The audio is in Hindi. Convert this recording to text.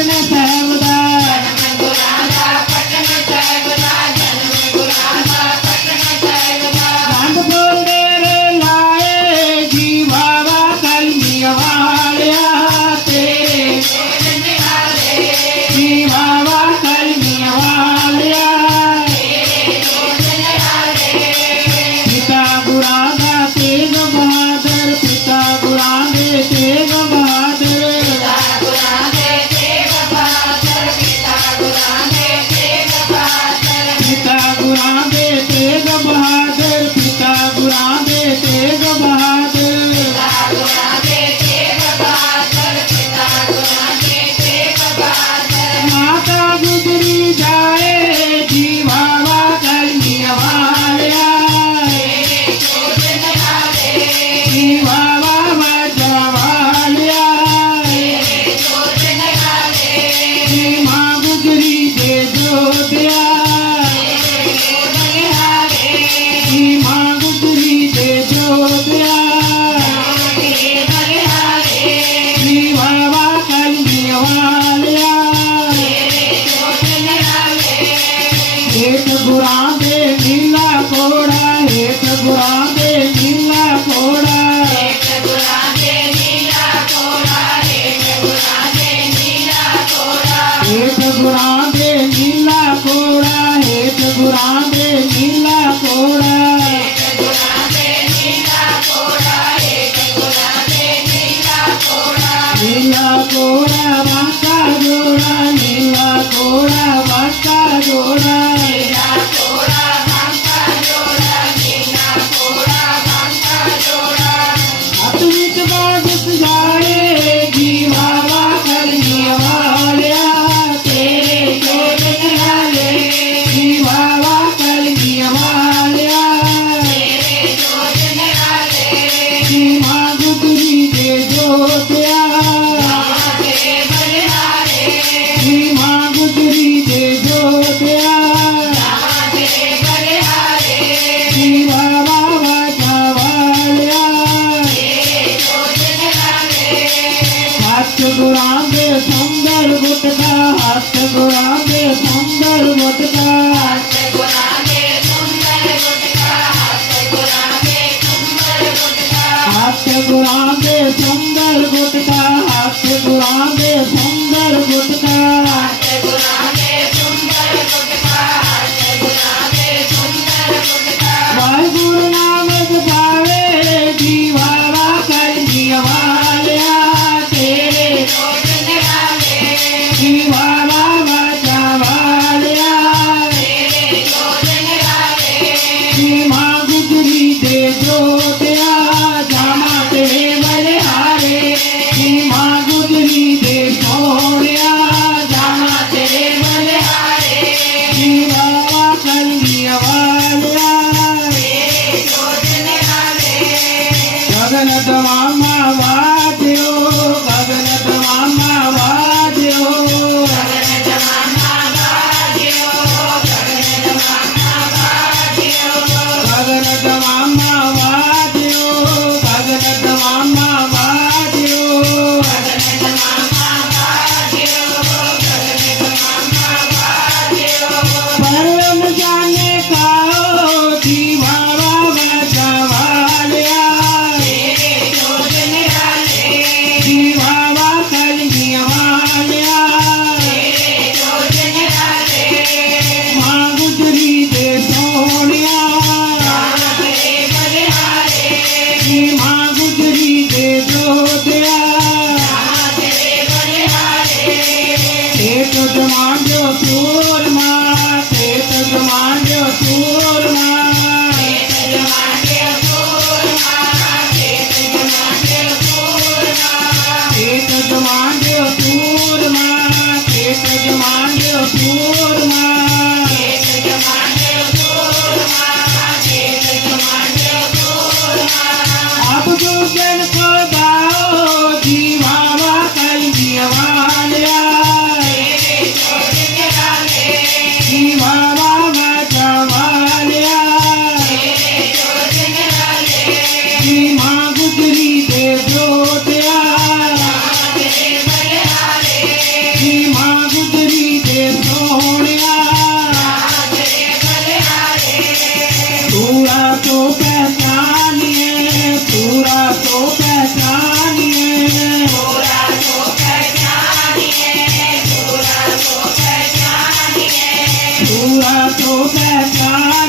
पटन साहबदा कानपुर डेरे लाए जी बाबा कलमिया वालिया तेरे जी बाबा कलमिया वालिया पिता गुरादा तेग बहादुर पिता गुरादे तेग बहादुर पिता गुरादे तेग बहादुर पिता गुरादे तेग बहादुर माता गुजरी जाए जी बाबा कलमिया वालिया जी बाबा बजा वालिया जी माँ गुजरी दे जो दिया जी माँ गुजरी दे जो दिया जी बाबा कलमिया वालिया हेठ गुरादे नीला घोड़ा हेठ गुरादे नीला घोड़ा हेठ गुरादे नीला घोड़ा हेठ गुरादे नीला घोड़ा हेठ गुरादे नीला घोड़ा बांका जोड़ा नीला घोड़ा बांका जोड़ा हाथ विच बाजत जाए जी बाबा कलमिया वालिया तेरे जोड़न वाले जी बाबा कलमिया वालिया जी माँ गुजरी दे जोतिया जी माँ गुजरी दे जोतिया जी बाबा बजा वालिया हाथ गुरादे सुंदर गुटका हाथ गुरादे सुंदर गुटका हाथ गुरादे सुंदर गुटका हाथ गुरादे सुंदर गुटका वाहिगुरु नाम जपावे जी बाबा कलमिया वालिया तेरे जी बाबा बजा वालिया जी माँ गुजरी दे जोतिया जामा तेरे बलिहारे जी माँ गुजरी दे सोनिया जामा तेरे बलिहारे जी बाबा कलमिया वालिया गगन तमामा वाद्यो गगन तमामा वाद्यो गगन तमामा वाद्यो गगन तमामा वाद्यो परम जाने काओ जी बाबा बजा वालिया जी बाबा कलमिया वालिया माँ गुजरी दे सोनिया जी माँ गुजरी दे जोतिया हेठ जमांजो सूरमा हेठ जमांजो सूरमा हेठ जमांजो सूरमा हेठ जमांजो सूरमा आप जो जन को गाओ जी बाबा कलमिया वालिया जी बाबा बजा वालिया जी माँ गुजरी दे जोतिया जी तो पहचान